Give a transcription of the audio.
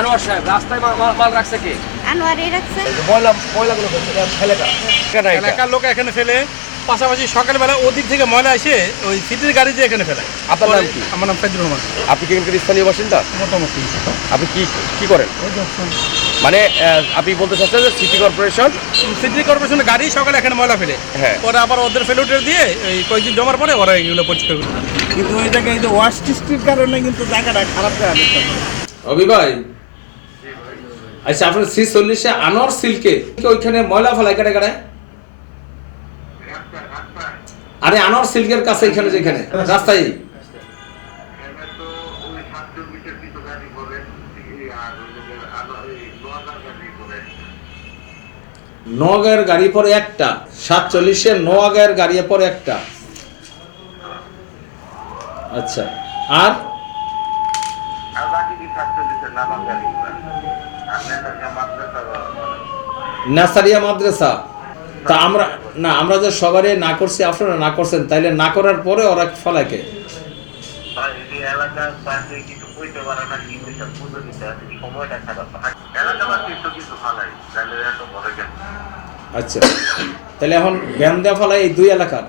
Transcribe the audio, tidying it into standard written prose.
আনোয়ার সাহেব রাস্তায় মাল রাখছে কে? আনোয়ারই রাখছে। ময়লাগুলো ফেলে এলাকার লোক এখানে ফেলে, পাশাপাশি সকালবেলা ওদিক থেকে ময়লা এসে ওই সিটির গাড়ি যে এখানে ফেলায়। আপনার নাম কি? আমার নাম ফেজুর রহমান। আপনি কি এখানকার স্থানীয় বাসিন্দা? মোটামুটি আপনি কি করেন? মানে আপনি বলতে চাচ্ছেন যে সিটি কর্পোরেশনের গাড়ি সকালে এখানে ময়লা ফেলে, হ্যাঁ, পরে আবার ওদের ফেলে উঠে দিয়ে এই কয়েকদিন জমার পরে ওরা এগুলো পরিষ্কার করে। কিন্তু ওই জায়গায় এই যে ওয়াশ টিস্টির কারণে কিন্তু জায়গাটা খারাপ হয়ে গেছে। রবি ভাই, আচ্ছা আপনার C40 আনোয়ার সিল্কে ওইখানে ময়লা ফেলায় কেটে কেটে? আরে আনোয়ার সিল্কের কাছে এখানে যেখানে রাস্তায় নোয়াগাঁয়ের গাড়ি পরে একটা, 47 নোয়াগাঁয়ের গাড়ি পরে একটা। আচ্ছা, আর নাসারিয়া মাদ্রাসা। তা আমরা যে সবারই না করছি, আপনারা না করছেন, তাইলে না করার পরে ওরা ফলাকে আচ্ছা, তাহলে এখন ব্যান দেওয়া ফলাই এই দুই এলাকার